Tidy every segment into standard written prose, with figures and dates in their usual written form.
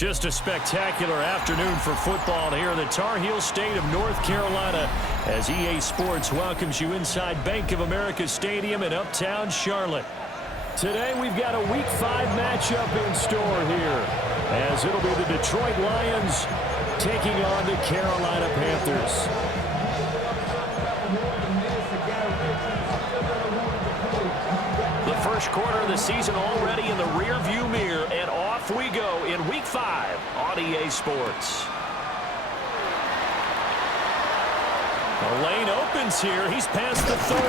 Just a spectacular afternoon for football here in the Tar Heel state of North Carolina as EA Sports welcomes you inside Bank of America Stadium in uptown Charlotte. Today we've got a Week 5 matchup in store here as it'll be the Detroit Lions taking on the Carolina Panthers. The first quarter of the season already in the rear-view mirror, and off we go in Week 5 on EA Sports. The lane opens here. He's past the 30.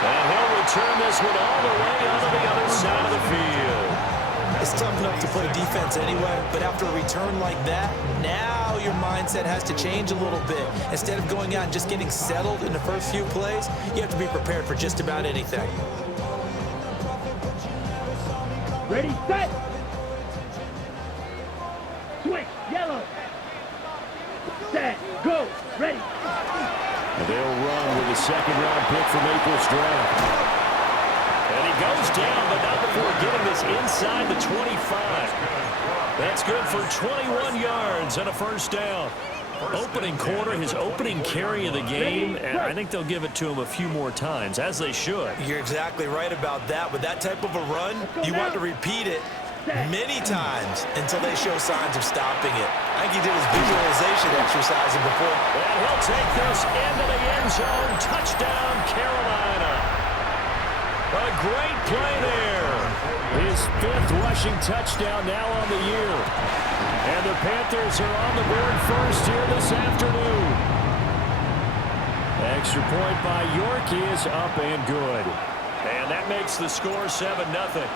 And he'll return this one all the way onto the other side of the field. It's tough enough to play defense anyway, but after a return like that, now your mindset has to change a little bit. Instead of going out and just getting settled in the first few plays, you have to be prepared for just about anything. Ready, set. Switch, yellow. Set, go, ready. And they'll run with a second-round pick from April's draft. And he goes down, but not before getting this inside the 25. That's good for 21 yards and a first down. Opening quarter, his opening carry of the game, and I think they'll give it to him a few more times, as they should. You're exactly right about that. With that type of a run, you want to repeat it many times until they show signs of stopping it. I think he did his visualization exercising before. And he'll take this into the end zone. Touchdown, Carolina. A great play there. His 5th rushing touchdown now on the year. And the Panthers are on the board first here this afternoon. Extra point by York is up and good. And that makes the score 7-0.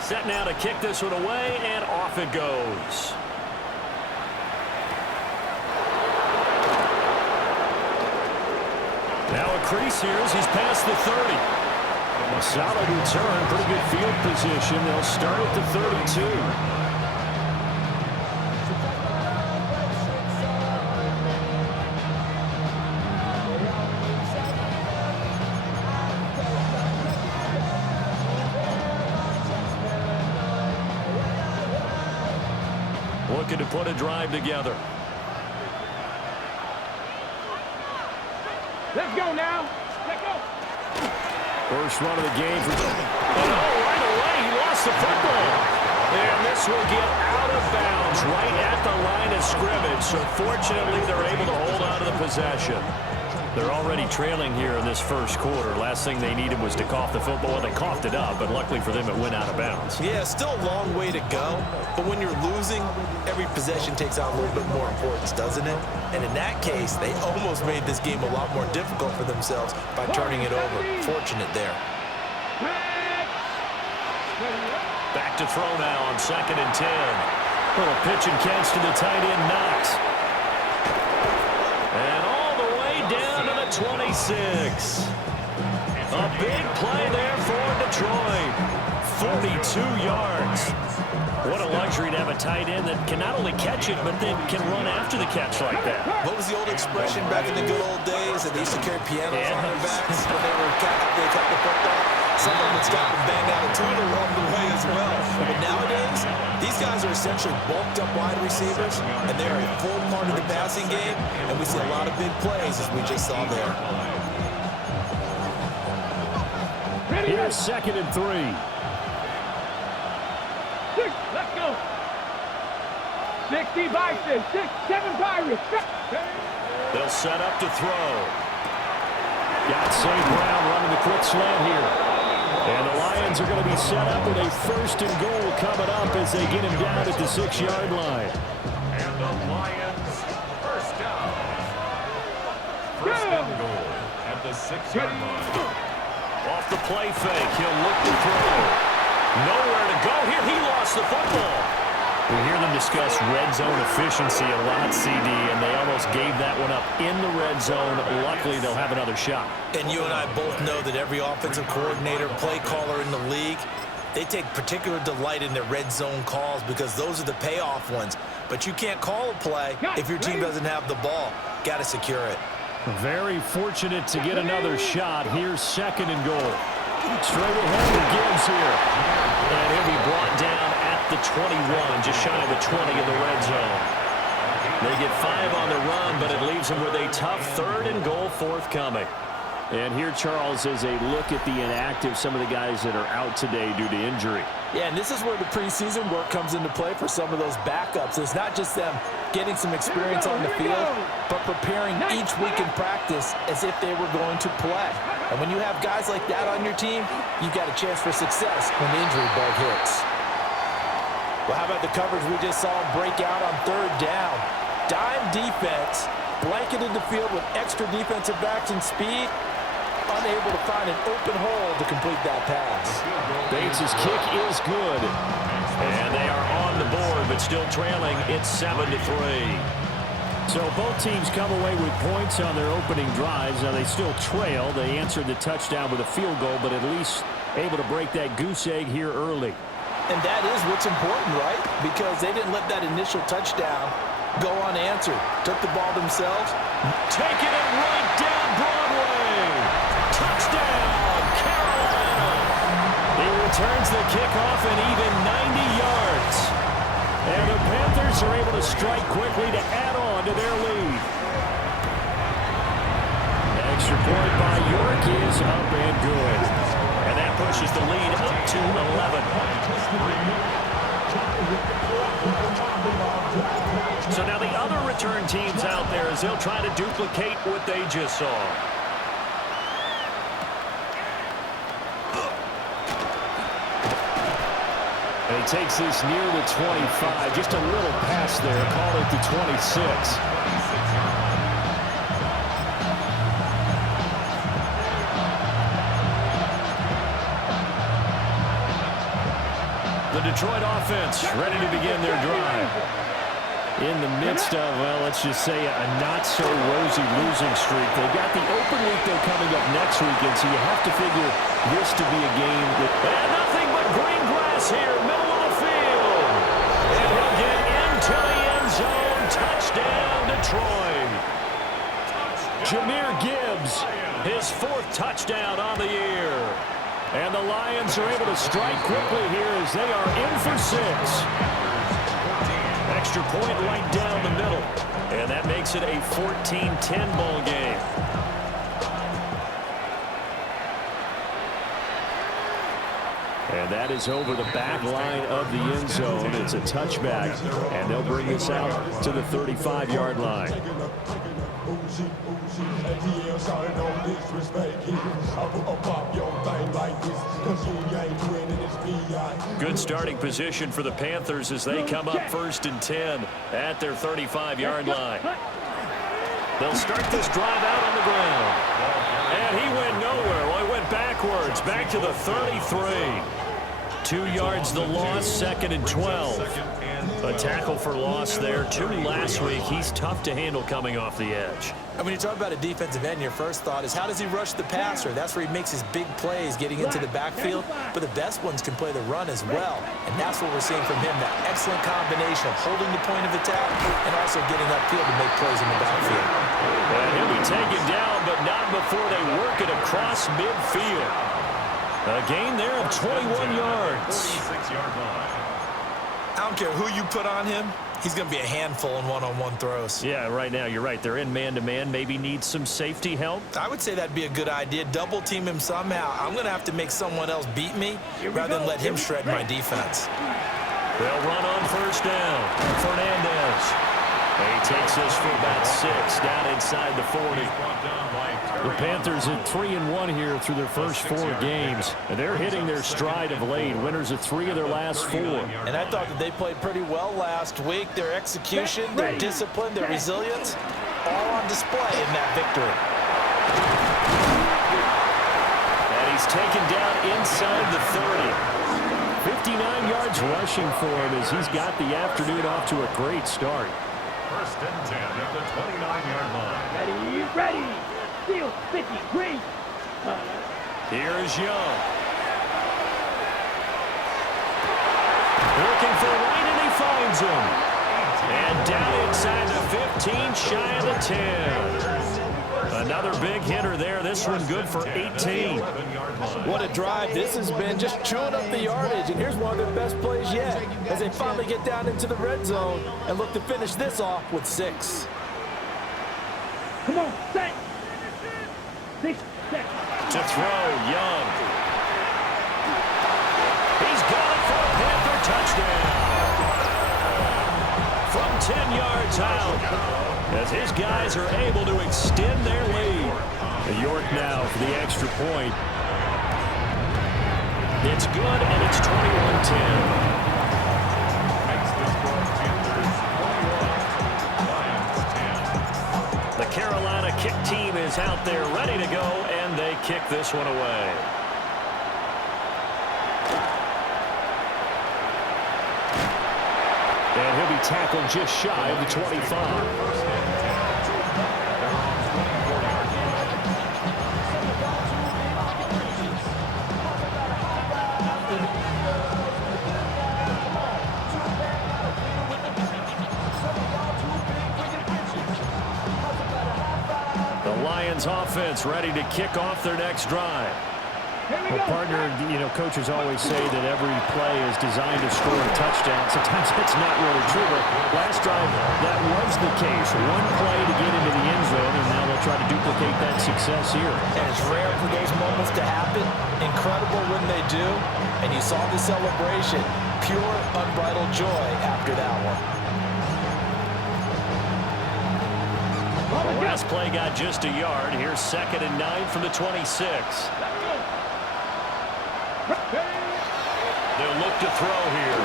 Set now to kick this one away, and off it goes. Now a crease here as he's past the 30. A solid return, pretty good field position. They'll start at the 32. Looking to put a drive together. Let's go now. Let's go. First run of the game for right away, he lost the football. And this will get out of bounds right at the line of scrimmage. So fortunately, they're able to hold on to the possession. They're already trailing here in this first quarter. Last thing they needed was to cough the football, and they coughed it up, but luckily for them, it went out of bounds. Yeah, still a long way to go, but when you're losing, every possession takes on a little bit more importance, doesn't it? And in that case, they almost made this game a lot more difficult for themselves by turning it over. Fortunate there. Back to throw now on 2nd and 10. Little pitch and catch to the tight end, Knox. And all the way down to the 26. A big play there for Detroit. 42 yards. What a luxury to have a tight end that can not only catch it, but then can run after the catch like that. What was the old expression back in the good old days that they used to carry pianos on their backs when they kept the football? Someone would stop and bang out a tune along the way as well. But nowadays, these guys are essentially bulked up wide receivers, and they're a full part of the passing game, and we see a lot of big plays as we just saw there. Here's 2nd and 3. Let's go. 60 Bison, 6-7 Pirates. They'll set up to throw. Got St. Brown running the quick slant here. And the Lions are going to be set up with a 1st and goal coming up as they get him down at the 6-yard line. And the Lions first down. First and goal at the 6-yard line. Off the play fake, he'll look to throw. Nowhere to go here. He lost the football. We hear them discuss red zone efficiency a lot, CD, and they almost gave that one up in the red zone. Luckily, they'll have another shot. And you and I both know that every offensive coordinator, play caller in the league, they take particular delight in their red zone calls because those are the payoff ones. But you can't call a play if your team doesn't have the ball. Got to secure it. Very fortunate to get another shot. Here's 2nd and goal. Straight ahead to Gibbs here. And he'll be brought down at the 21, just shy of the 20 in the red zone. They get 5 on the run, but it leaves them with a tough 3rd and goal forthcoming. And here, Charles, is a look at the inactive, some of the guys that are out today due to injury. Yeah, and this is where the preseason work comes into play for some of those backups. It's not just them getting some experience on the field, but preparing each week in practice as if they were going to play. And when you have guys like that on your team, you've got a chance for success when the injury bug hits. Well, how about the coverage we just saw him break out on 3rd down? Dime defense, blanketed the field with extra defensive backs and speed, unable to find an open hole to complete that pass. Bates' kick is good. And they are on the board, but still trailing. It's 7-3. So both teams come away with points on their opening drives. Now they still trail. They answered the touchdown with a field goal, but at least able to break that goose egg here early. And that is what's important, right? Because they didn't let that initial touchdown go unanswered. Took the ball themselves. Taking it right down Broadway. Touchdown, Carolina. He returns the kickoff an even 90 yards. And the Panthers are able to strike quickly to add on to their lead. Extra point by York is up and good. And that pushes the lead up to 11. So now the other return teams out there as they'll try to duplicate what they just saw. And he takes this near the 25. Just a little pass there. Call it the 26. The Detroit offense ready to begin their drive. In the midst of, well, let's just say a not-so-rosy losing streak. They got the open week, though, coming up next weekend, so you have to figure this to be a game that... And nothing but green grass here, middle of the field. And he'll get into the end zone. Touchdown, Detroit. Jahmyr Gibbs, his 4th touchdown on the year. And the Lions are able to strike quickly here as they are in for 6. Extra point right down the middle. And that makes it a 14-10 ball game. and that is over the back line of the end zone. It's a touchback, and they'll bring this out to the 35-yard line. Good starting position for the Panthers as they come up 1st and 10 at their 35-yard line. They'll start this drive out on the ground. And he went nowhere. Well, he went backwards, back to the 33. 2 yards the loss, 2nd and 12. A tackle for loss there. 2 last week. He's tough to handle coming off the edge. And when you talk about a defensive end, your first thought is, how does he rush the passer? That's where he makes his big plays getting into the backfield. But the best ones can play the run as well. And that's what we're seeing from him, that excellent combination of holding the point of attack and also getting upfield to make plays in the backfield. And he'll be taken down, but not before they work it across midfield. A gain there of 21 yards. I don't care who you put on him. He's going to be a handful in one-on-one throws. Yeah, right now, you're right. They're in man-to-man. Maybe need some safety help. I would say that'd be a good idea. Double team him somehow. I'm going to have to make someone else beat me rather than let him shred my defense. They'll run on 1st down. Fernandez. He takes this for about 6 down inside the 40. The Panthers at 3-1 here through their first 4 games. And they're hitting their stride of late. Winners of 3 of their last 4. And I thought that they played pretty well last week. Their execution, their discipline, their resilience, all on display in that victory. And he's taken down inside the 30. 59 yards rushing for him as he's got the afternoon off to a great start. 1st and 10 at the 29-yard line. Ready. Field 53. Here's Young. Looking for White, and he finds him. And down inside the 15, shy of the 10. Another big hitter there. This one good for 18. What a drive this has been, just chewing up the yardage. And here's one of their best plays yet as they finally get down into the red zone and look to finish this off with 6. Come on, set. 6 seconds. To throw, Young. He's got it for a Panther touchdown. From 10 yards out, as his guys are able to extend their lead. York now for the extra point. It's good, and it's 21-10. Makes the score Panthers 21, Lions 10. The Carolina kick team is out there ready to go, and they kick this one away. And he'll be tackled just shy of the 25. Offense ready to kick off their next drive. Well, partner, coaches always say that every play is designed to score a touchdown. Sometimes that's not really true, but last drive, that was the case. One play to get into the end zone, and now they'll try to duplicate that success here. And it's rare for those moments to happen. Incredible when they do. And you saw the celebration. Pure, unbridled joy after that one. The last play got just a yard. Here's 2nd and 9 from the 26. They'll look to throw here.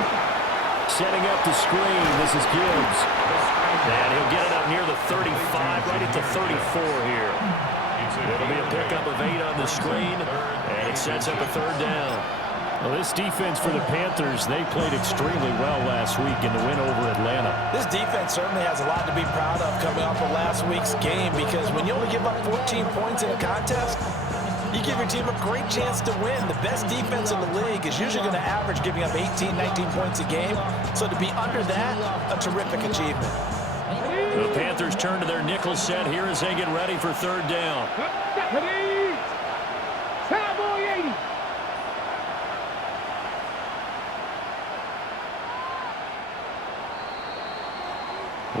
Setting up the screen. This is Gibbs. And he'll get it up near the 35, right at the 34 here. It'll be a pickup of 8 on the screen, and it sets up a 3rd down. Well, this defense for the Panthers, they played extremely well last week in the win over Atlanta. This defense certainly has a lot to be proud of coming off of last week's game, because when you only give up 14 points in a contest, you give your team a great chance to win. The best defense in the league is usually going to average giving up 18, 19 points a game. So to be under that, a terrific achievement. The Panthers turn to their nickel set here as they get ready for 3rd down. Cowboy 80.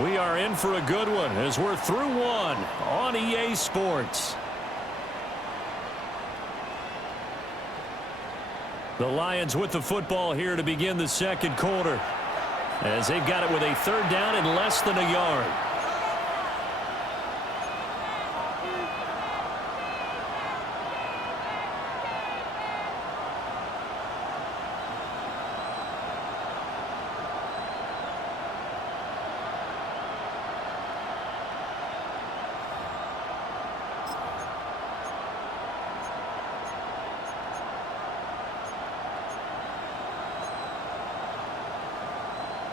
We are in for a good one as we're through one on EA Sports. The Lions with the football here to begin the 2nd quarter, as they've got it with a 3rd down and less than a yard.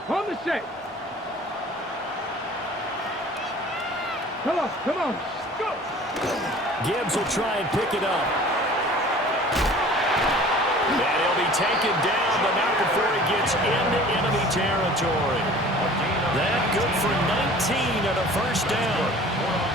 On the set. Come on, go. Gibbs will try and pick it up. And he'll be taken down, but not before he gets into enemy territory. That good for 19 and a 1st down.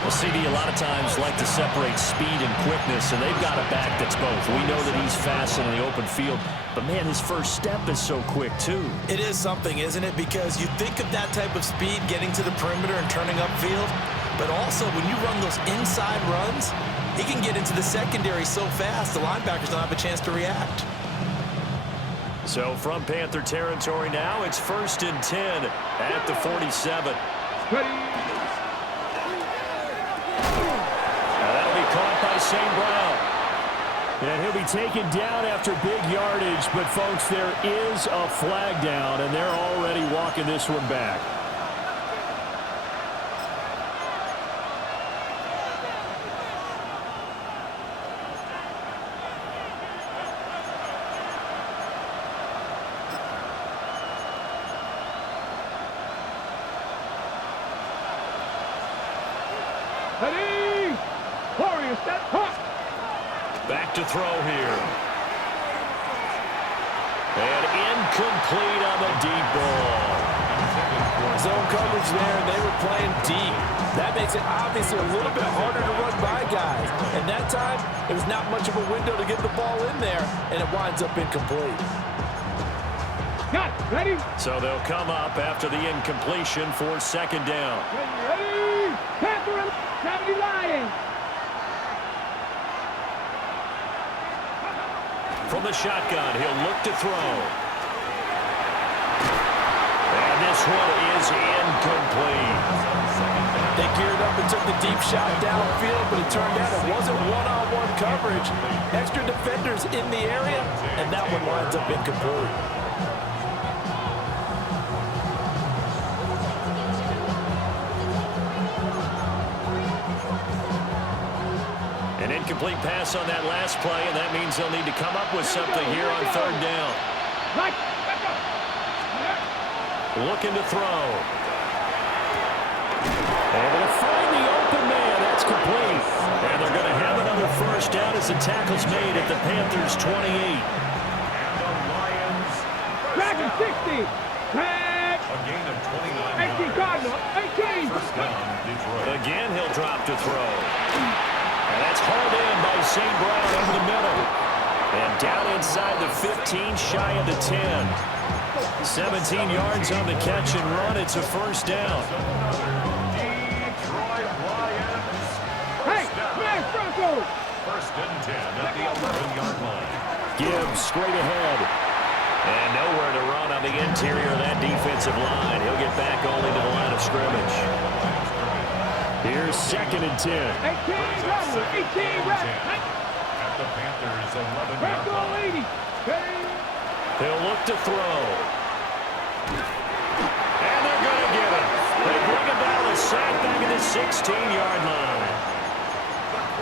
Well, CD a lot of times like to separate speed and quickness, and they've got a back that's both. We know that he's fast in the open field, but man, his first step is so quick too. It is something, isn't it? Because you think of that type of speed getting to the perimeter and turning upfield, but also when you run those inside runs, he can get into the secondary so fast the linebackers don't have a chance to react. So from Panther territory now, it's 1st and 10 at the 47. That'll be caught by St. Brown. And he'll be taken down after big yardage, but folks, there is a flag down, and they're already walking this one back. Back to throw here. And incomplete on the deep ball. zone coverage there, and they were playing deep. That makes it obviously a little bit harder to run by guys. And that time, it was not much of a window to get the ball in there, and it winds up incomplete. Got it. Ready? So they'll come up after the incompletion for second down. Ready? Panther 70 Lions. From the shotgun, he'll look to throw. And this one is incomplete. They geared up and took the deep shot downfield, but it turned out it wasn't one-on-one coverage. Extra defenders in the area, and that one winds up incomplete. An incomplete pass on that last play, and that means they'll need to come up with something here on third down. Looking to throw. And they'll find the open man. That's complete. And they're going to have another first down as the tackle's made at the Panthers' 28. And the Lions. Dragon 60. Tag. A gain of 29 18 Cardinal. 18. First down, Detroit. Again, he'll drop to throw. And that's hauled in by St. Brown over the middle. And down inside the 15, shy of the 10. 17 yards on the catch and run. It's a first down. Detroit Lions. Hey, Smash Broncos. First and 10 at the 11-yard line. Gibbs straight ahead. And nowhere to run on the interior of that defensive line. He'll get back only to the line of scrimmage. Here's second and 10. 18 Rebel. 18 Rebel. At the Panthers' 11-yard Bronco line. 80. He'll look to throw. And they're going to get him. They bring him down the sack back at the 16-yard line.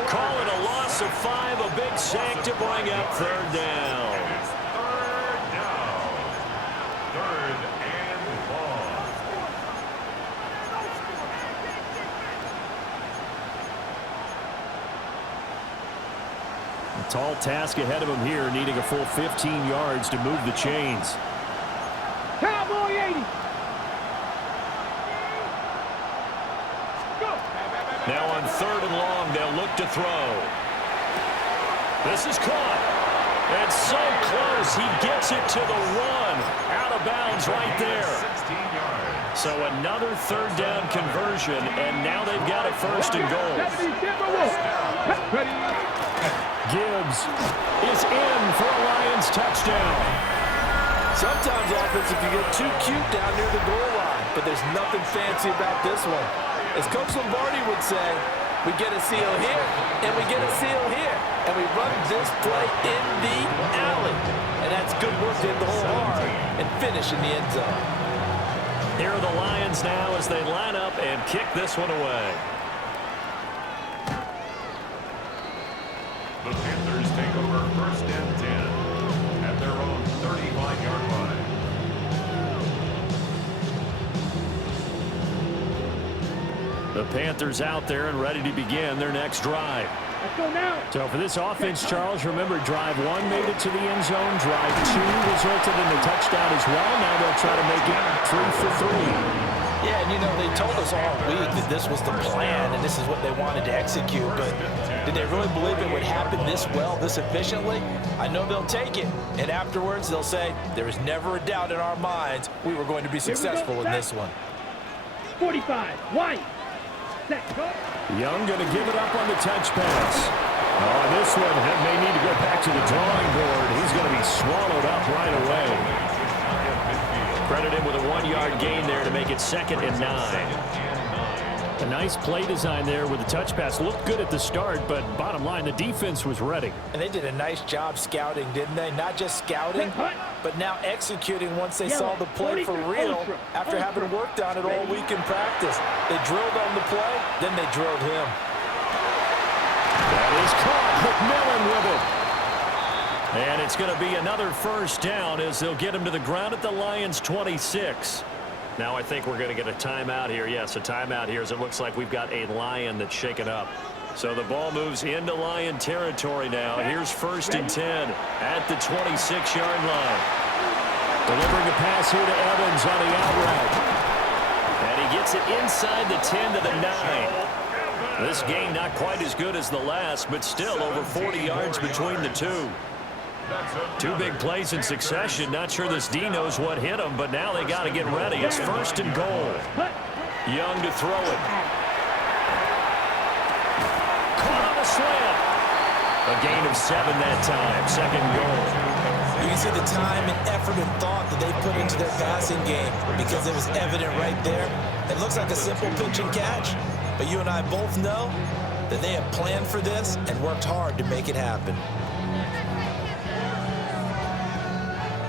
Call it a loss of 5, a big sack to bring up third down. It's third down. Third and long. A tall task ahead of him here, needing a full 15 yards to move the chains. Cowboy 80. Go. Now on third and long, they'll look to throw. This is caught. And so close, he gets it to the one. Out of bounds right there. 16 yards. So another third down conversion, and now they've got a first and goal. 70 Timberwolves. Ready? Gibbs is in for a Lions touchdown. Sometimes offense can get too cute down near the goal line, but there's nothing fancy about this one. As Coach Lombardi would say, we get a seal here, and we get a seal here, and we run this play in the alley. And that's good work to hit the hole hard and finish in the end zone. Here are the Lions now as they line up and kick this one away. The Panthers take over first and 10 at their own 35-yard line. The Panthers out there and ready to begin their next drive. Let's go now. So for this offense, Charles, remember drive 1 made it to the end zone. Drive 2 resulted in a touchdown as well. Now they'll try to make it 3 for 3. Yeah, and you know, they told us all week that this was the plan and this is what they wanted to execute, but did they really believe it would happen this well, this efficiently? I know they'll take it, and afterwards they'll say, there was never a doubt in our minds we were going to be successful in this one. 45. White. Set. Go. Young going to give it up on the touch pass. Oh, this one may need to go back to the drawing board. He's going to be swallowed up right away. Credit him with a 1-yard gain there to make it 2nd and 9. A nice play design there with the touch pass. Looked good at the start, but bottom line, the defense was ready. And they did a nice job scouting, didn't they? Not just scouting, but now executing once they saw the play for real after having worked on it all week in practice. They drilled on the play, then they drilled him. That is caught. McMillan with it. And it's going to be another first down as they'll get him to the ground at the Lions' 26. Now I think we're going to get a timeout here. Yes, a timeout here as it looks like we've got a Lion that's shaken up. So the ball moves into Lion territory now. Here's 1st and 10 at the 26-yard line. Delivering a pass here to Evans on the out route. gets it inside the 10 to the 9. This game not quite as good as the last, but still over 40 yards between the two. Two big plays in succession. Not sure this D knows what hit him, but now they got to get ready. It's 1st and goal. Young to throw it. Caught on the slant. A gain of 7 that time. 2nd goal. You can see the time and effort and thought that they put into their passing game because it was evident right there. It looks like a simple pitch and catch, but you and I both know that they have planned for this and worked hard to make it happen.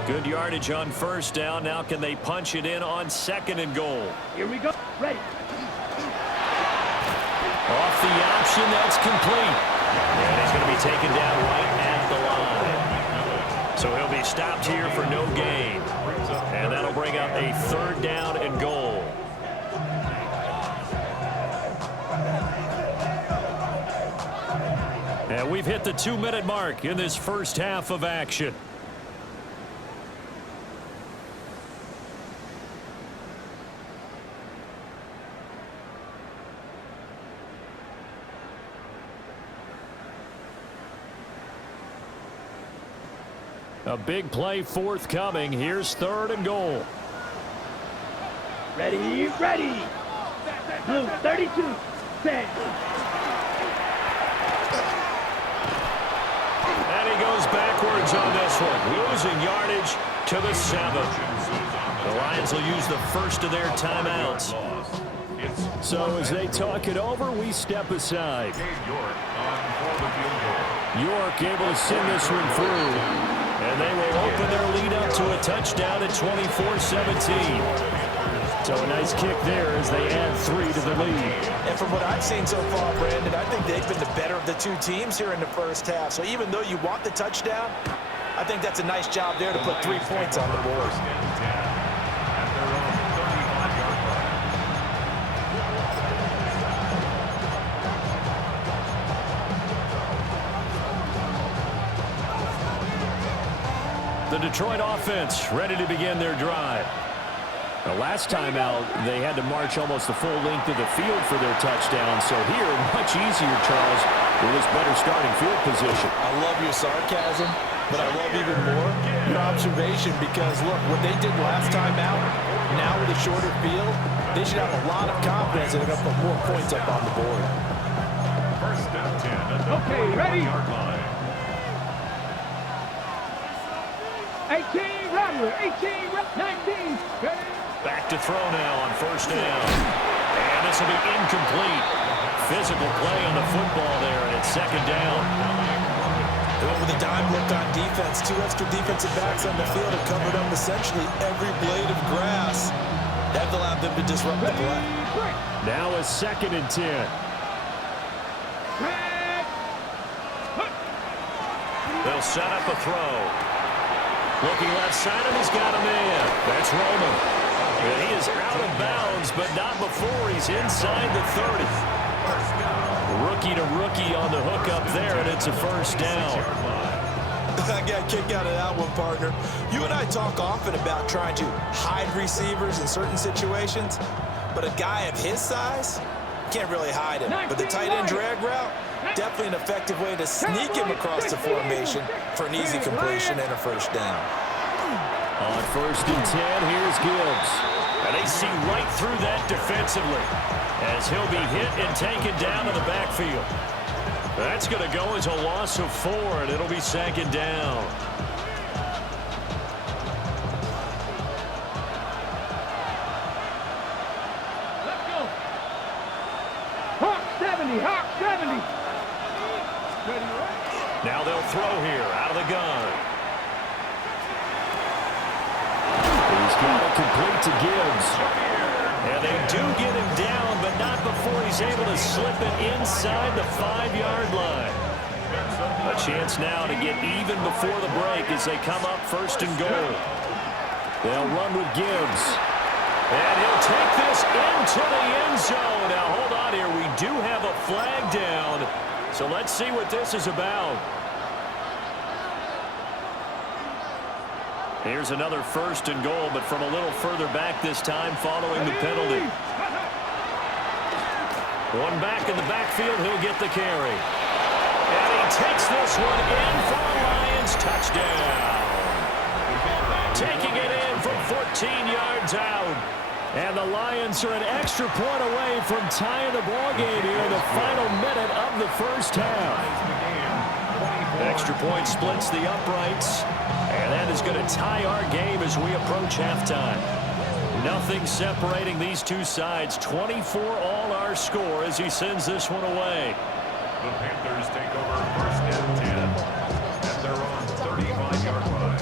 Good yardage on 1st down. Now can they punch it in on 2nd and goal? Here we go. Ready. Off the option, that's complete. And he's going to be taken down right at the line. So he'll be stopped here for no gain. And that'll bring up a 3rd down and goal. And we've hit the 2-minute mark in this first half of action. A big play forthcoming. Here's 3rd and goal. Ready, ready. Blue, 32. Set. And he goes backwards on this one, losing yardage to the 7. The Lions will use the first of their timeouts. So as they talk it over, we step aside. York able to send this one through. And they will open their lead up to a touchdown at 24-17. So a nice kick there as they add 3 to the lead. And from what I've seen so far, Brandon, I think they've been the better of the two teams here in the first half. So even though you want the touchdown, I think that's a nice job there to put 3 points on the board. The Detroit offense ready to begin their drive. The last time out, they had to march almost the full length of the field for their touchdown. So here, much easier, Charles, with this better starting field position. I love your sarcasm, but I love even more your observation because, look, what they did last time out, now with a shorter field, they should have a lot of confidence that they're going to put more points up on the board. 1st and 10 at the Okay, ready? 40-yard line. 18, Rattler. 18, 19. Ready. Back to throw now on 1st down. And this will be incomplete. Physical play on the football there, and it's 2nd down. They went with a dime look on defense. 2 extra defensive backs on the field have covered up essentially every blade of grass. That allowed them to disrupt the play. Now a 2nd and 10. They'll set up a throw. Looking left side, and he's got a man. That's Roman. And he is out of bounds, but not before he's inside the 30. Rookie to rookie on the hook up there, and it's a 1st down. I got a kick out of that one, partner. You and I talk often about trying to hide receivers in certain situations, but a guy of his size can't really hide him. But the tight end drag route, definitely an effective way to sneak him across the formation for an easy completion and a 1st down. On 1st and 10, here's Gibbs. And they see right through that defensively as he'll be hit and taken down in the backfield. That's going to go as a loss of 4, and it'll be 2nd down. Let's go. Hawk 70. Hawk 70. Ready, right? Now they'll throw here out of the gun. He's got it complete to Gibbs. And they do get him down, but not before he's able to slip it inside the 5-yard line. A chance now to get even before the break as they come up 1st and goal. They'll run with Gibbs. And he'll take this into the end zone. Now, hold on here. We do have a flag down. So let's see what this is about. Here's another 1st and goal, but from a little further back this time following the penalty. One back in the backfield, he'll get the carry. And he takes this one in for a Lions touchdown. Taking it in from 14 yards out. And the Lions are an extra point away from tying the ball game here in the final minute of the first half. Extra point splits the uprights. And that is going to tie our game as we approach halftime. Nothing separating these two sides. 24 all our score as he sends this one away. The Panthers take over first and 10 at their own 35-yard line.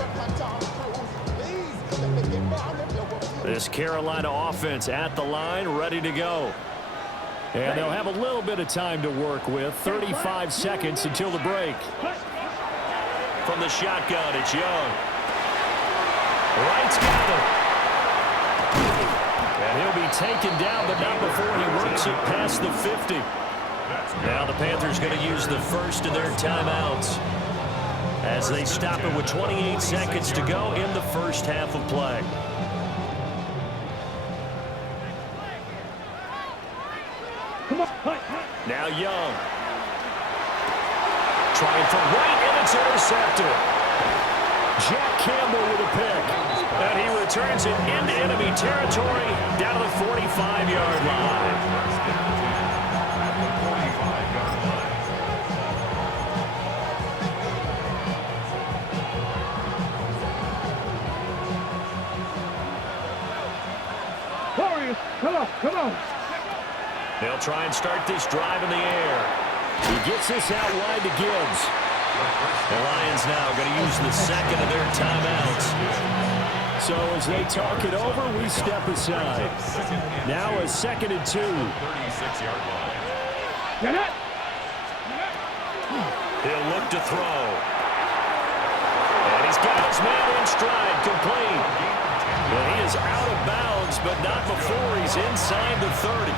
This Carolina offense at the line, ready to go. And they'll have a little bit of time to work with. 35 seconds until the break. From the shotgun, it's Young. Wright's got it. And he'll be taken down, but not before he works it past the 50. Now the Panthers going to use the first of their timeouts as they stop it with 28 seconds to go in the first half of play. Now Young. Trying for Wright, and it's intercepted. Jack Campbell with a pick. And he returns it into enemy territory down to the 45-yard line. Warriors, come on, come on. They'll try and start this drive in the air. He gets this out wide to Gibbs. The Lions now going to use the second of their timeouts. So as they talk it over, we step aside. Now a 2nd and 2. 36-yard line. Get it. He'll look to throw. And he's got his man in stride, complete. And he is out of bounds, but not before he's inside the 30.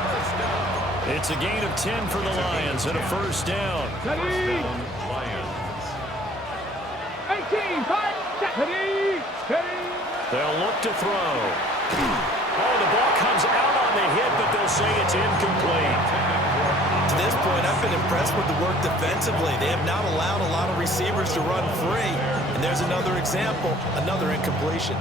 It's a gain of 10 for the Lions and a first down. Ready. Lions. 18, 5, ready, ready. They'll look to throw. Oh, the ball comes out on the hit, but they'll say it's incomplete. To this point, I've been impressed with the work defensively. They have not allowed a lot of receivers to run free. And there's another example, another incompletion.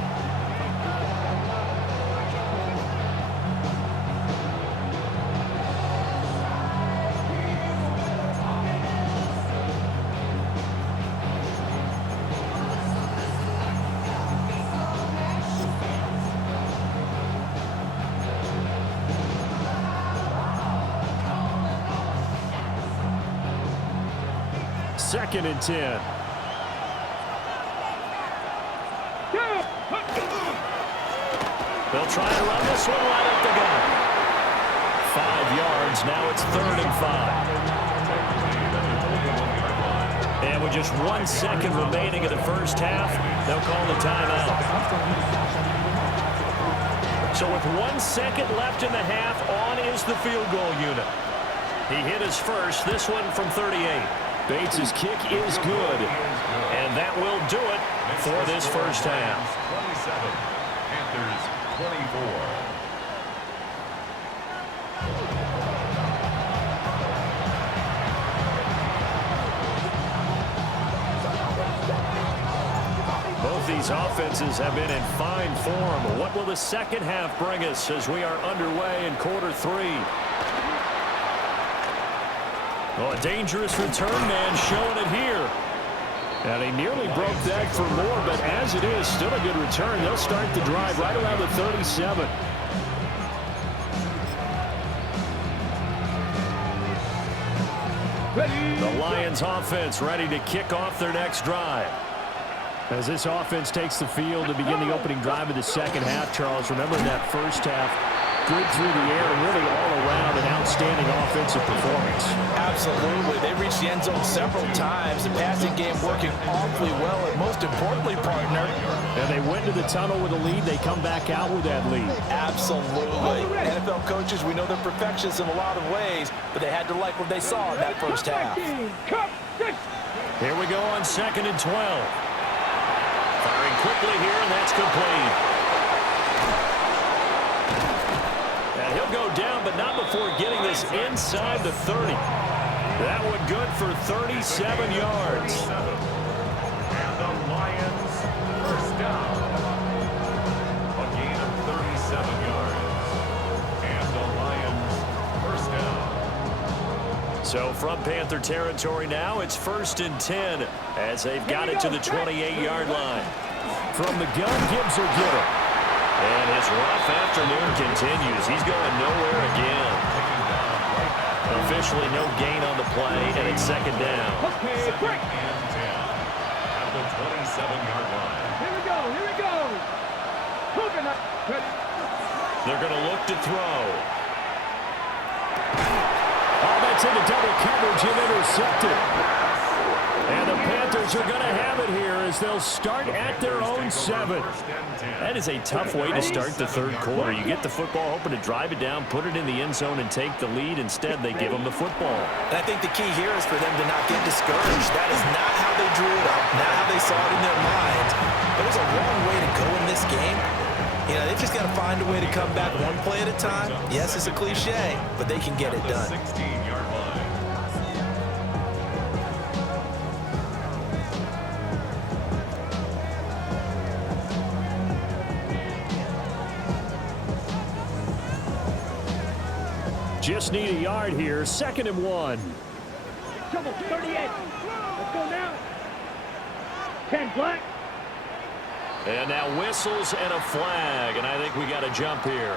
Second and 10. They'll try to run this one right up the gut. 5 yards. Now it's 3rd and 5. And with just 1 second remaining in the first half, they'll call the timeout. So with 1 second left in the half, on is the field goal unit. He hit his first, this one from 38. Bates' kick is good, and that will do it for this first half. 27, Panthers 24. Both these offenses have been in fine form. What will the second half bring us as we are underway in quarter 3? Oh, a dangerous return man showing it here. And he nearly broke that for more, but as it is, still a good return. They'll start the drive right around the 37. The Lions offense ready to kick off their next drive. As this offense takes the field to begin the opening drive of the second half, Charles, remember that first half, good through the air, really all around an outstanding offensive performance. Absolutely. They reached the end zone several times. The passing game working awfully well, and most importantly, partner. And they went to the tunnel with a lead. They come back out with that lead. Absolutely. NFL coaches, we know they're perfectionists in a lot of ways, but they had to like what they saw in that first half. Here we go on 2nd and 12. Firing quickly here, and that's complete. And he'll go down, but not before getting this inside the 30. That one good for 37 yards. And the Lions first down. A gain of 37 yards. And the Lions first down. So from Panther territory now, it's 1st and 10 as they've got it to the 28-yard line. From the gun, Gibbs will get it. And his rough afternoon continues. He's going nowhere again. Officially no gain on the play, and it's 2nd down. Okay, break. And 10 at the 27-yard line. Here we go. Here we go. Coconut. They're going to look to throw. Oh, that's into double coverage and intercepted. And the Panthers are going to have it here as they'll start at their own 7. That is a tough way to start the 3rd quarter. You get the football, hoping to drive it down, put it in the end zone, and take the lead. Instead, they give them the football. And I think the key here is for them to not get discouraged. That is not how they drew it up, not how they saw it in their minds. But there's a long way to go in this game. You know, they've just got to find a way to come back one play at a time. Yes, it's a cliche, but they can get it done. 16-yard line. Just need a yard here. 2nd and 1. Trouble, 38. Let's go now. 10 black. And now whistles and a flag, and I think we got a jump here.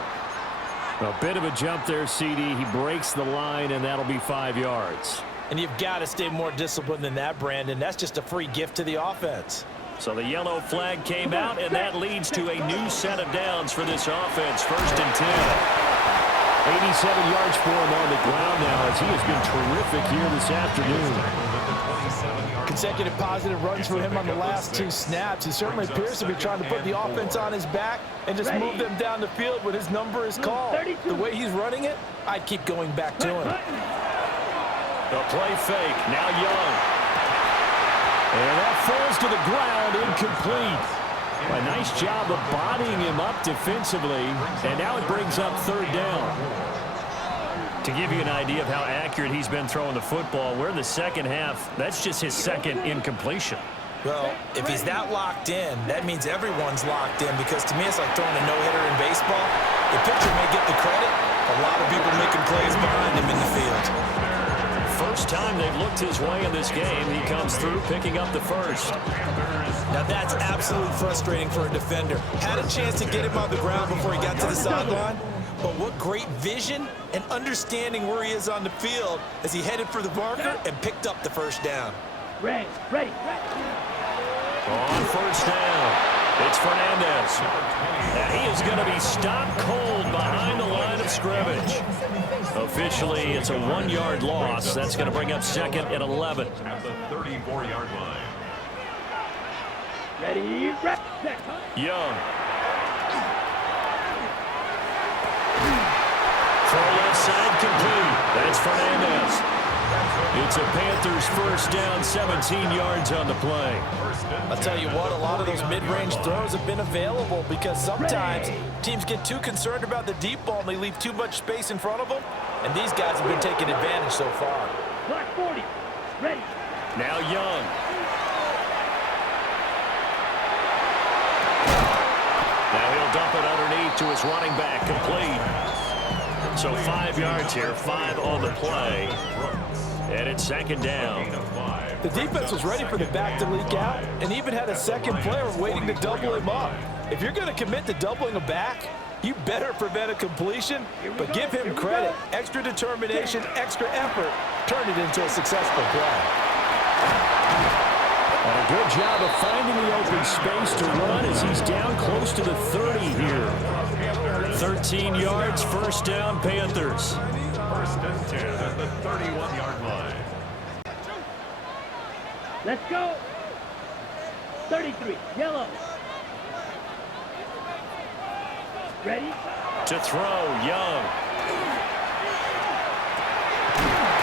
A bit of a jump there, CD. He breaks the line, and that'll be 5 yards. And you've got to stay more disciplined than that, Brandon. That's just a free gift to the offense. So the yellow flag came out, and that leads to a new set of downs for this offense. 1st and 10. 87 yards for him on the ground now as he has been terrific here this afternoon. Consecutive positive runs for him on the last 2 snaps. He certainly appears to be trying to put the offense on his back and just move them down the field when his number is called. The way he's running it, I'd keep going back to him. The play fake, now Young. And that falls to the ground, incomplete. A nice job of bodying him up defensively, and now it brings up 3rd down. To give you an idea of how accurate he's been throwing the football, we're in the 2nd half. That's just his 2nd incompletion. Well, if he's that locked in, that means everyone's locked in, because to me it's like throwing a no-hitter in baseball. The pitcher may get the credit, a lot of people making plays behind him in the field. First time they've looked his way in this game, he comes through picking up the 1st. Now that's absolutely frustrating for a defender. Had a chance to get him on the ground before he got to the sideline, but what great vision and understanding where he is on the field as he headed for the marker and picked up the 1st down. Ready. On 1st down, it's Fernandez. And he is going to be stopped cold behind the line of scrimmage. Officially, it's a 1-yard loss. That's going to bring up 2nd and 11. At the 34-yard line. Ready, set. Young. Throw left side complete. That's Fernandez. It's a Panthers 1st down, 17 yards on the play. I'll tell you what, a lot of those mid-range throws have been available because sometimes teams get too concerned about the deep ball and they leave too much space in front of them. And these guys have been taking advantage so far. Black 40. Ready. Now Young. Now he'll dump it underneath to his running back, complete. So 5 yards here, 5 on the play. And it's 2nd down. The defense was ready for the back to leak out and even had a second player waiting to double him up. If you're going to commit to doubling a back, you better prevent a completion, but give him credit. Extra determination, extra effort, turn it into a successful play. And a good job of finding the open space to run as he's down close to the 30 here. 13 yards, 1st down, Panthers. 1st and 10 at the 31-yard line. Let's go. 33, yellow. Ready? To throw, Young.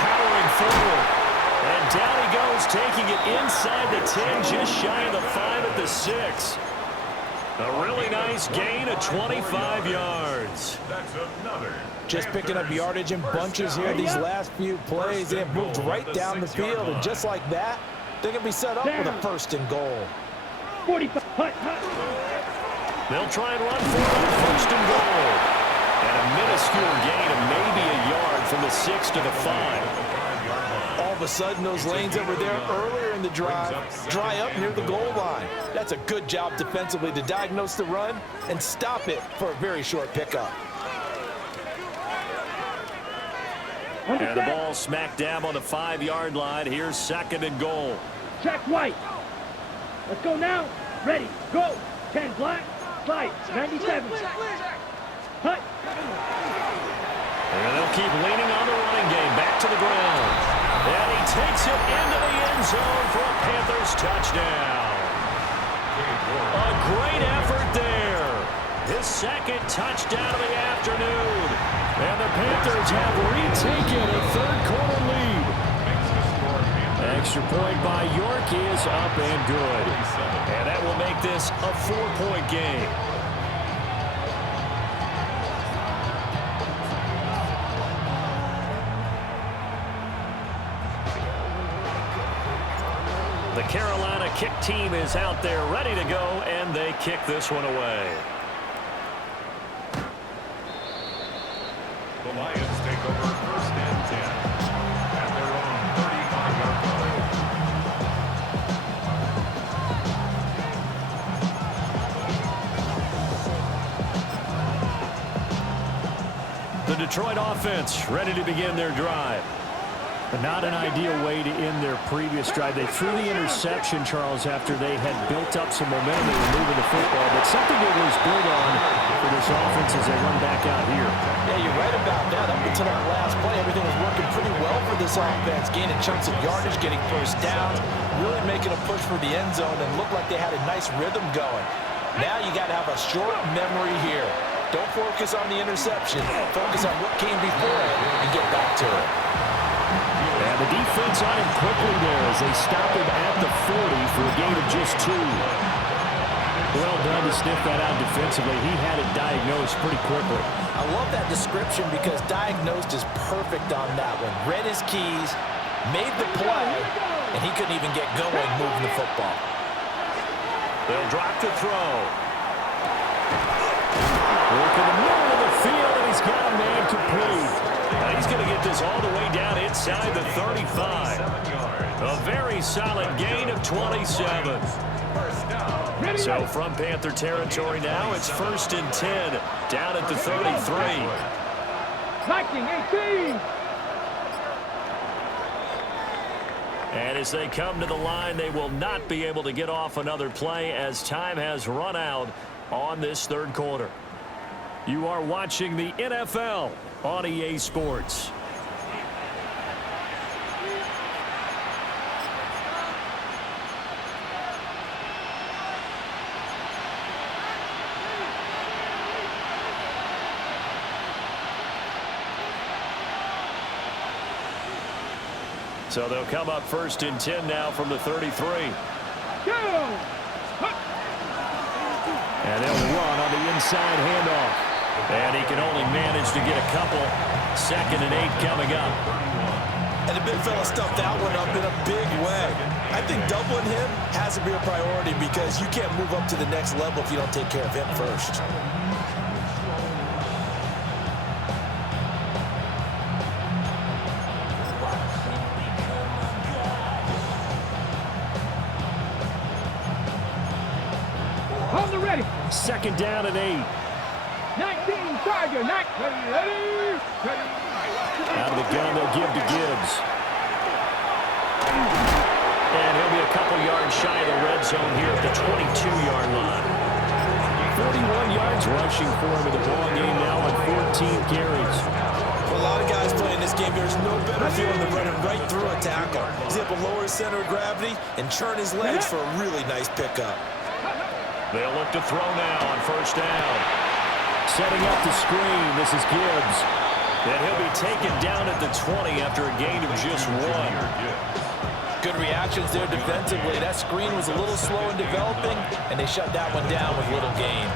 Powering forward. And down he goes, taking it inside the 10, just shy of the 5 at the 6. A really nice gain of 25 yards. That's another. Just picking up yardage in bunches here these last few plays. They have moved right down the field, and just like that, they're going to be set up with a 1st and goal. 45. Hut. They'll try and run for it on 1st and goal. And a minuscule gain of maybe a yard from the 6 to the 5. All of a sudden, those lanes that were there earlier in the drive dry up near the goal line. That's a good job defensively to diagnose the run and stop it for a very short pickup. And the ball smack dab on the 5-yard line. Here's 2nd and goal. Check white. Let's go now. Ready. Go. 10 black. 5. 97. Hut. And they'll keep leaning on the running game. Back to the ground. And he takes it into the end zone for a Panthers touchdown. A great effort there. His 2nd touchdown of the afternoon. And the Panthers have retaken a 3rd-quarter lead. Extra point by York is up and good. And that will make this a 4-point game. The Carolina kick team is out there ready to go, and they kick this one away. The Lions take over 1st and 10 at their own 35-yard line. The Detroit offense ready to begin their drive. But not an ideal way to end their previous drive. They threw the interception, Charles, after they had built up some momentum. They were moving the football, but something they was built on for this offense as they run back out here. Yeah, you're right about that. Up until that last play, everything was working pretty well for this offense, gaining chunks of yardage, getting 1st downs, really making a push for the end zone, and looked like they had a nice rhythm going. Now you got to have a short memory here. Don't focus on the interception. Focus on what came before it and get back to it. And the defense on him quickly there as they stop him at the 40 for a gain of just 2. Well done to sniff that out defensively. He had it diagnosed pretty quickly. I love that description because diagnosed is perfect on that one. Read his keys, made the play, and he couldn't even get going moving the football. They'll drop to throw. Work in the middle of the field, and he's got a man complete. And he's going to get this all the way down inside the 35. A very solid gain of 27. So from Panther territory now, it's 1st and 10 down at the 33. Viking 18. And as they come to the line, they will not be able to get off another play as time has run out on this 3rd quarter. You are watching the NFL on EA Sports. So they'll come up 1st and 10 now from the 33. And they'll run on the inside handoff. And he can only manage to get a couple. 2nd and 8 coming up. And the big fella stuffed that one up in a big way. I think doubling him has to be a priority because you can't move up to the next level if you don't take care of him first. On the ready. 2nd down and 8. 19, Tiger, 9. Ready. Out of the gun, they'll give to Gibbs. And he'll be a couple yards shy of the red zone here at the 22-yard line. 41 yards rushing for him in the ball game now on 14 carries. For a lot of guys playing this game, there's no better feeling than running right through a tackle. He's able to lower his center of gravity and churn his legs for a really nice pickup. They'll look to throw now on 1st down. Setting up the screen, this is Gibbs. And he'll be taken down at the 20 after a gain of just 1. Good reactions there defensively. That screen was a little slow in developing, and they shut that one down with little gain.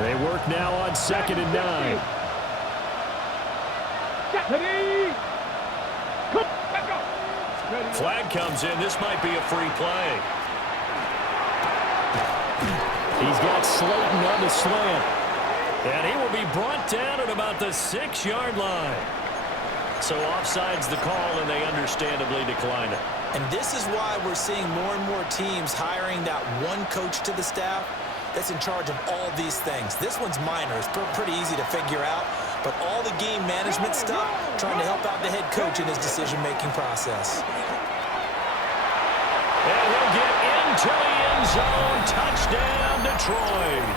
They work now on 2nd and 9. Flag comes in. This might be a free play. He's got Slayton on the slant. And he will be brought down at about the 6-yard line. So offside's the call, and they understandably decline it. And this is why we're seeing more and more teams hiring that one coach to the staff that's in charge of all these things. This one's minor. It's pretty easy to figure out. But all the game management stuff, trying to help out the head coach in his decision-making process. And he'll get into the end zone. Touchdown, Detroit.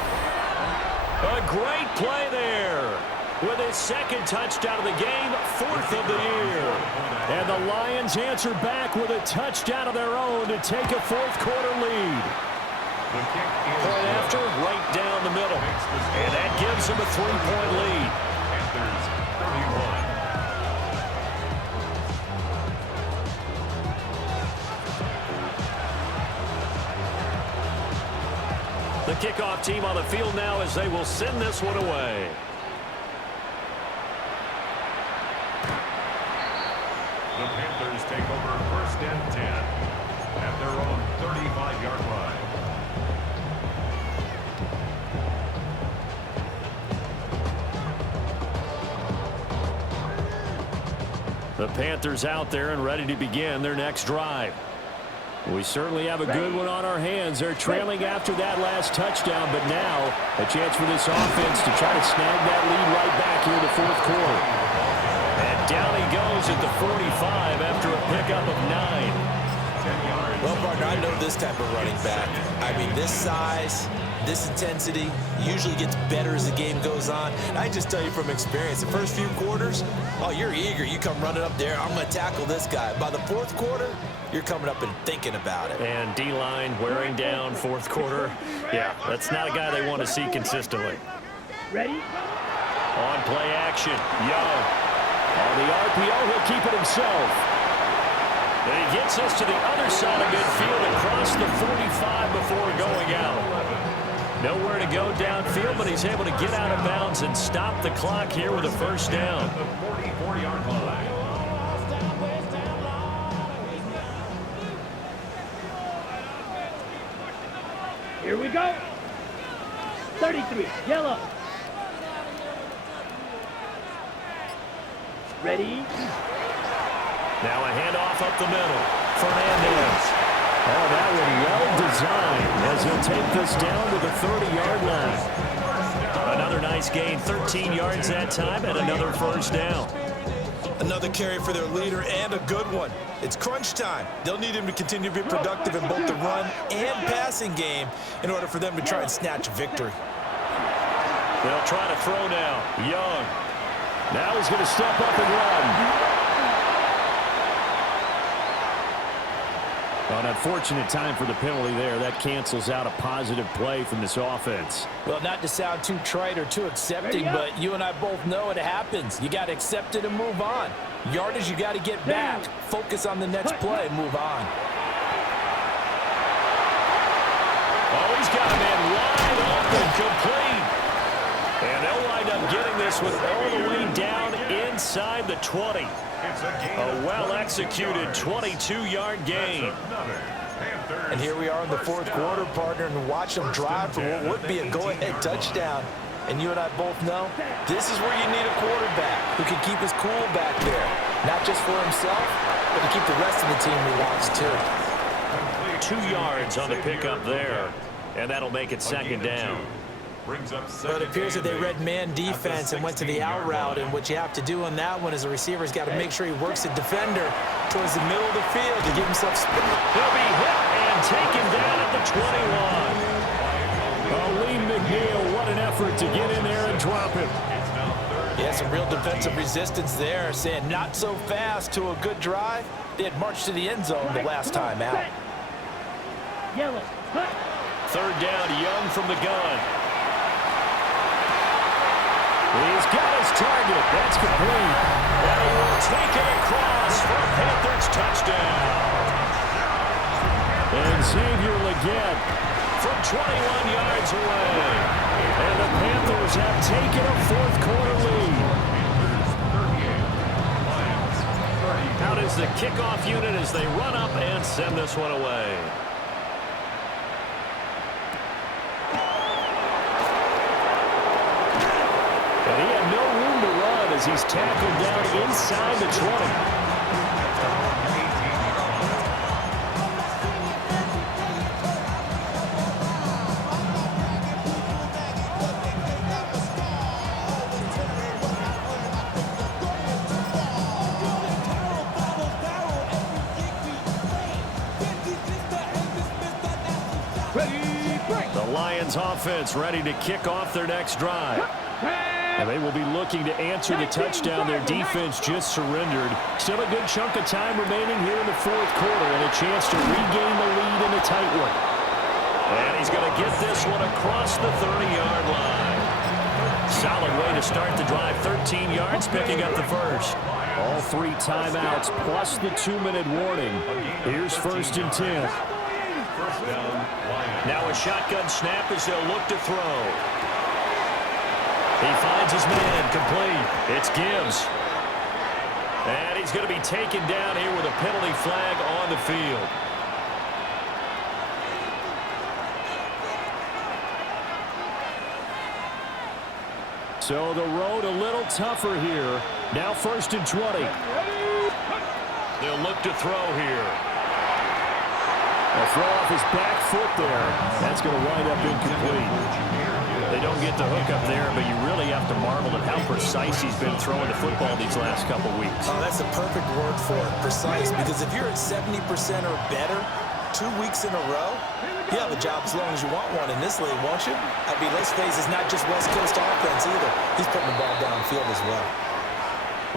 A great play there. With his 2nd touchdown of the game, 4th of the year. And the Lions answer back with a touchdown of their own to take a 4th quarter lead. Point after, right down the middle. And that gives them a 3-point lead. Panthers 31. The kickoff team on the field now as they will send this one away. The Panthers take over 1st and 10 at their own 35-yard line. The Panthers out there and ready to begin their next drive. We certainly have a good one on our hands. They're trailing after that last touchdown, but now a chance for this offense to try to snag that lead right back here in the 4th quarter. And down he goes at the 45 after a pickup of 9. Well, partner, I know this type of running back. I mean, this size, this intensity usually gets better as the game goes on. And I just tell you from experience, the first few quarters, oh, you're eager. You come running up there, I'm going to tackle this guy. By the 4th quarter, you're coming up and thinking about it. And D-line wearing down 4th quarter. Yeah, that's not a guy they want to see consistently. Ready? On play action, Young. On the RPO, he'll keep it himself. And he gets us to the other side of midfield across the 45 before going out. Nowhere to go downfield, but he's able to get out of bounds and stop the clock here with a 1st down. The 44-yard line. Here we go. 33, yellow. Ready? Now a handoff up the middle. Fernandez. Oh, that one well designed as he'll take this down to the 30-yard line. Another nice gain, 13 yards that time, and another 1st down. Another carry for their leader and a good one. It's crunch time. They'll need him to continue to be productive in both the run and passing game in order for them to try and snatch victory. They'll try to throw now. Young. Now he's going to step up and run. An unfortunate time for the penalty there. That cancels out a positive play from this offense. Well, not to sound too trite or too accepting, but you and I both know it happens. You got to accept it and move on. Yardage, you got to get back. Focus on the next play and move on. Oh, he's got him in wide open, complete. And they'll wind up getting this one all the way down inside the 20. A well-executed 22-yard gain. And here we are in the 4th quarter, partner, and watch them drive for what would be a go-ahead touchdown. And you and I both know this is where you need a quarterback who can keep his cool back there. Not just for himself, but to keep the rest of the team relaxed, too. 2 yards on the pickup there. And that'll make it 2nd down. But it appears that they read man defense and went to the out route, and what you have to do on that one is the receiver's got to make sure he works the defender towards the middle of the field to give himself space. He'll be hit and taken down at the 21. Oh, Lee McNeil, what an effort to get in there and drop him. Yeah, some real defensive resistance there, saying not so fast to a good drive. They had marched to the end zone the last time out. Yellow. Cut. 3rd down, Young from the gun. He's got his target. That's complete. And he will take it across for again from 21 yards away. And the Panthers have taken a fourth-quarter lead. Out is the kickoff unit as they run up and send this one away. And he had no room to run as he's tackled down inside the 20. Offense ready to kick off their next drive. And they will be looking to answer the touchdown their defense just surrendered. Still a good chunk of time remaining here in the fourth quarter and a chance to regain the lead in a tight one. And he's going to get this one across the 30-yard line. Solid way to start the drive. 13 yards, picking up the first. All 3 timeouts plus the 2-minute warning. Here's 1st and 10. Now a shotgun snap as they'll look to throw. He finds his man, complete. It's Gibbs. And he's going to be taken down here with a penalty flag on the field. So the road a little tougher here. Now 1st and 20. They'll look to throw here. A throw off his back foot there. That's going to wind up incomplete. They don't get the hook up there, but you really have to marvel at how precise he's been throwing the football these last couple weeks. Oh, that's the perfect word for it, precise, because if you're at 70% or better 2 weeks in a row, you have a job as long as you want one in this league, won't you? I mean, let's face it, it's not just West Coast offense either. He's putting the ball downfield as well.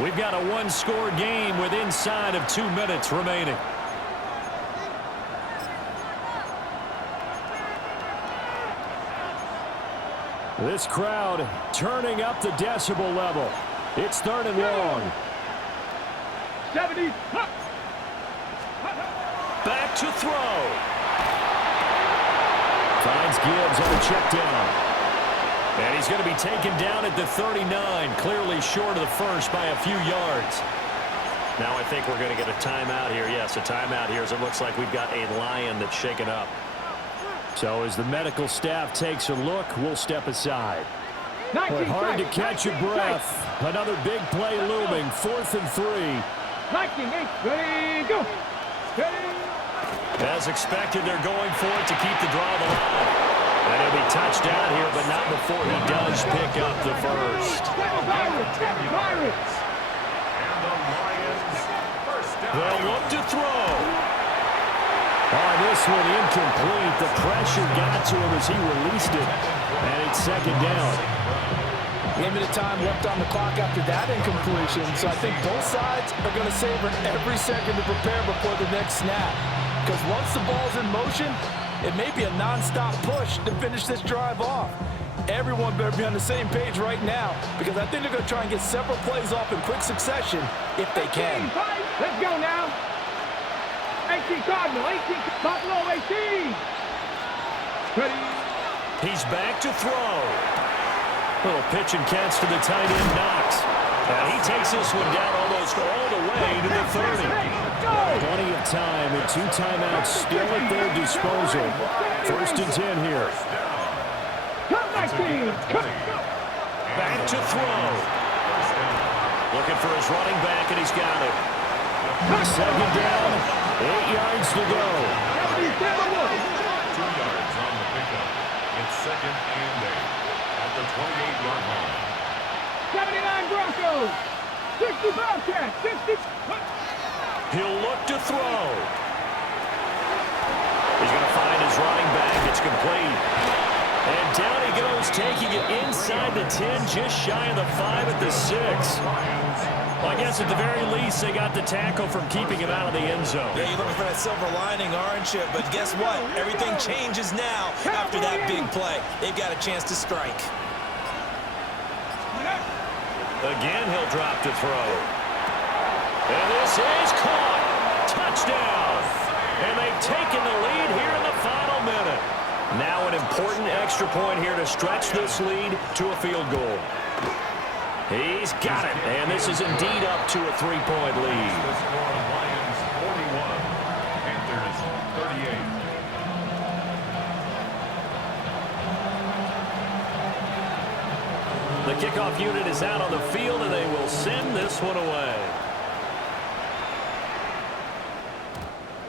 We've got a one-score game with inside of 2 minutes remaining. This crowd turning up the decibel level. It's 3rd and long. 70. Back to throw. Finds Gibbs on a check down. And he's going to be taken down at the 39, clearly short of the first by a few yards. Now I think we're going to get a timeout here. Yes, a timeout here as it looks like we've got a lion that's shaken up. So as the medical staff takes a look, we'll step aside. But hard to catch your breath. Another big play looming. 4th and 3. 19, ready, go. As expected, they're going for it to keep the drive alive. And he'll be touched down here, but not before he does pick up the first. They'll look to throw. On this one, incomplete. The pressure got to him as he released it. And it's 2nd down. Limited time left on the clock after that incompletion. So I think both sides are going to savor every second to prepare before the next snap. Because once the ball's in motion, it may be a non-stop push to finish this drive off. Everyone better be on the same page right now, because I think they're going to try and get several plays off in quick succession if they can. Let's go now. 18 Cardinal, 18 Buffalo, 18. Ready. He's back to throw. Little pitch and catch to the tight end, Knox. And he takes this one down almost all the way to the 30. Plenty of time and 2 timeouts still at their disposal. 1st and 10 here. Back to throw. Looking for his running back, and he's got it. 2nd down, 8 yards to go. 2 yards on the pickup. It's 2nd and 8 at the 28-yard line. 79 Broncos. 60 Bobcats. 60. He'll look to throw. He's going to find his running back. It's complete. And down he goes, taking it inside the 10, just shy of the 5 at the 6. Well, I guess at the very least, they got the tackle from keeping him out of the end zone. Yeah, you're looking for that silver lining, aren't you? But guess what? Everything changes now after that big play. They've got a chance to strike. Again, he'll drop to throw. And this is caught. Touchdown. And they've taken the lead here in the final minute. extra point here to stretch this lead to a field goal. He's got it, and this is indeed up to a 3-point lead. The score of Lions 41, Panthers 38. The kickoff unit is out on the field, and they will send this one away.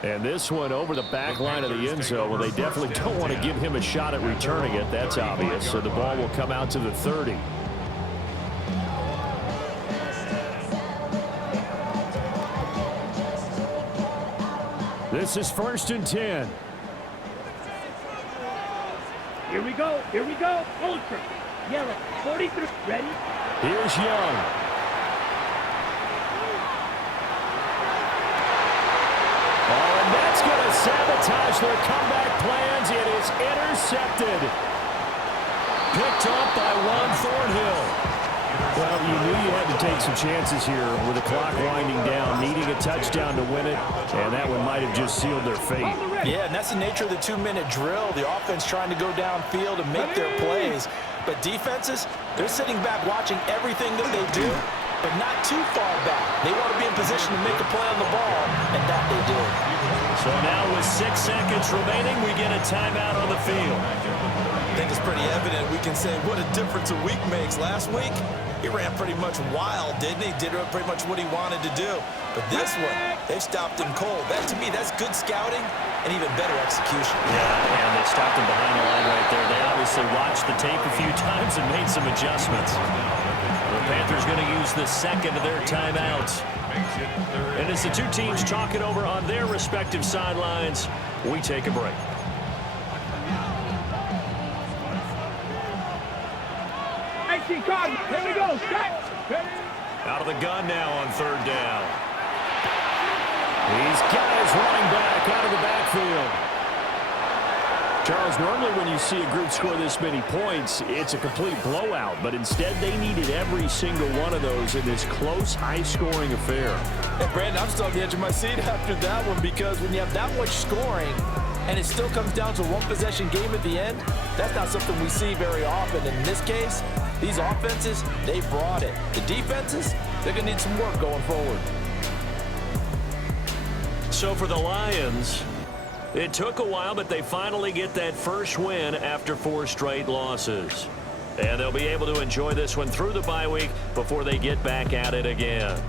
And this one over the back line of the end zone. Well, they definitely don't want to give him a shot at returning it. That's obvious. So the ball will come out to the 30. This is 1st and 10. Here we go. Here we go. Ultra. Yellow. 43. Ready? Here's Young. Oh, and that's going to sabotage their comeback plans. It is intercepted. Picked up by Juan Thornhill. Well, you knew you had to take some chances here with the clock winding down, needing a touchdown to win it, and that one might have just sealed their fate. Yeah, and that's the nature of the 2-minute drill. The offense trying to go downfield and make their plays. But defenses, they're sitting back watching everything that they do, but not too far back. They want to be in position to make a play on the ball, and that they did. So now with 6 seconds remaining, we get a timeout on the field. I think it's pretty evident. We can say what a difference a week makes. Last week, he ran pretty much wild, didn't he? Did pretty much what he wanted to do. But this one, they stopped him cold. That, to me, that's good scouting and even better execution. Yeah, and they stopped him behind the line right there. They obviously watched the tape a few times and made some adjustments. The Panthers going to use the second of their timeouts. And as the two teams talk it over on their respective sidelines, we take a break. Here we go. Set. Out of the gun now on 3rd down. He's got his running back out of the backfield. Charles, normally when you see a group score this many points, it's a complete blowout. But instead, they needed every single one of those in this close, high-scoring affair. Hey, Brandon, I'm still on the edge of my seat after that one because when you have that much scoring and it still comes down to a one-possession game at the end, that's not something we see very often. In this case, these offenses, they brought it. The defenses, they're going to need some work going forward. So for the Lions, it took a while, but they finally get that first win after 4 straight losses. And they'll be able to enjoy this one through the bye week before they get back at it again.